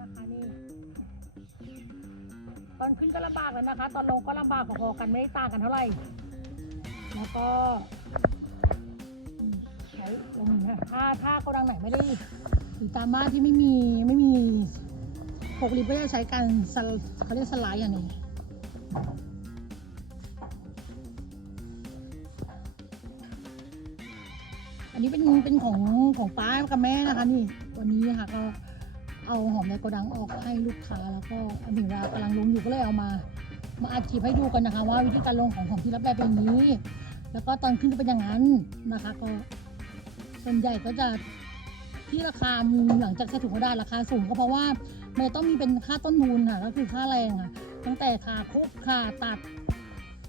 นะคะนี่ ตอนขึ้นก็ลำบากแล้วนะคะ ตอนลงก็ลำบากพอๆกันไม่ได้ต่างกันเท่าไหร่ แล้วก็ใช้ลมนะถ้าถ้าโกดังไหนไม่ได้หรือตามบ้านที่ไม่มีไม่มีหกลิฟต์ก็จะใช้การสเขาเรียกสไลด์อย่างนี้อันนี้เป็นเป็นของของป้ากับแม่นะคะนี่ วันนี้ค่ะก็ เอาหอมในโกดังออกให้ลูกค้าแล้วก็ถึงเวลากำลังลงอยู่ก็เลยเอามา มาอัดคลิปให้ดูกันนะคะ ว่าวิธีการลงของหอมที่รับได้เป็นอย่างนี้ แล้วก็ตอนขึ้นก็เป็นอย่างนั้นนะคะ ก็ส่วนใหญ่ก็จะที่ราคาหลังจากใช้ถุงกระดาษราคาสูงก็เพราะว่ามันจะต้องมีเป็นค่าต้นทุนค่ะก็คือค่าแรงค่ะตั้งแต่ค่าคุกค่าตัด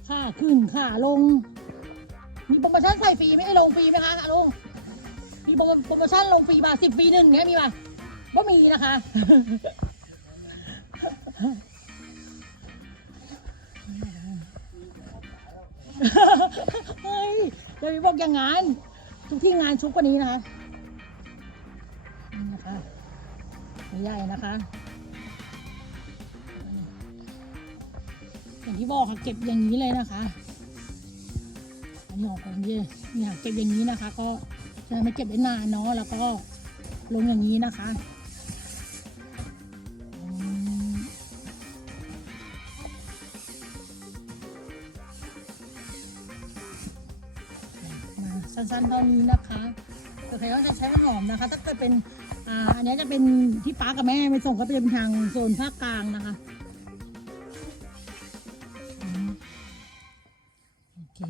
ค่าขึ้นค่าลง มีโปรโมชั่นใส่ฟรีไม่ได้ลงฟรีไหมคะอาลุงมีโปรโปรโมชั่นลงฟรีป่ะสิบฟรีหนึ่งเนี้ยมีป่ะ ก็มีนะคะ เฮ้ยอย่าไปบอกอย่างงั้นทุกที่งานชุกกว่านี้นะคะนี่นะคะใหญ่นะคะ อย่างที่บอกค่ะเก็บอย่างนี้เลยนะคะ อันนี้ออกของเย่นี่ค่ะเก็บอย่างนี้นะคะ ก็จะไม่เก็บได้นานเนาะแล้วก็ลงอย่างนี้นะคะ สั้นๆเท่านี้นะคะแต่ใครก็จะใช้หอมนะคะ ถ้าเกิดเป็นอ่าอันนี้จะเป็นที่ป้ากับแม่ไปส่งก็เป็นทางโซนภาคกลางนะคะโอเค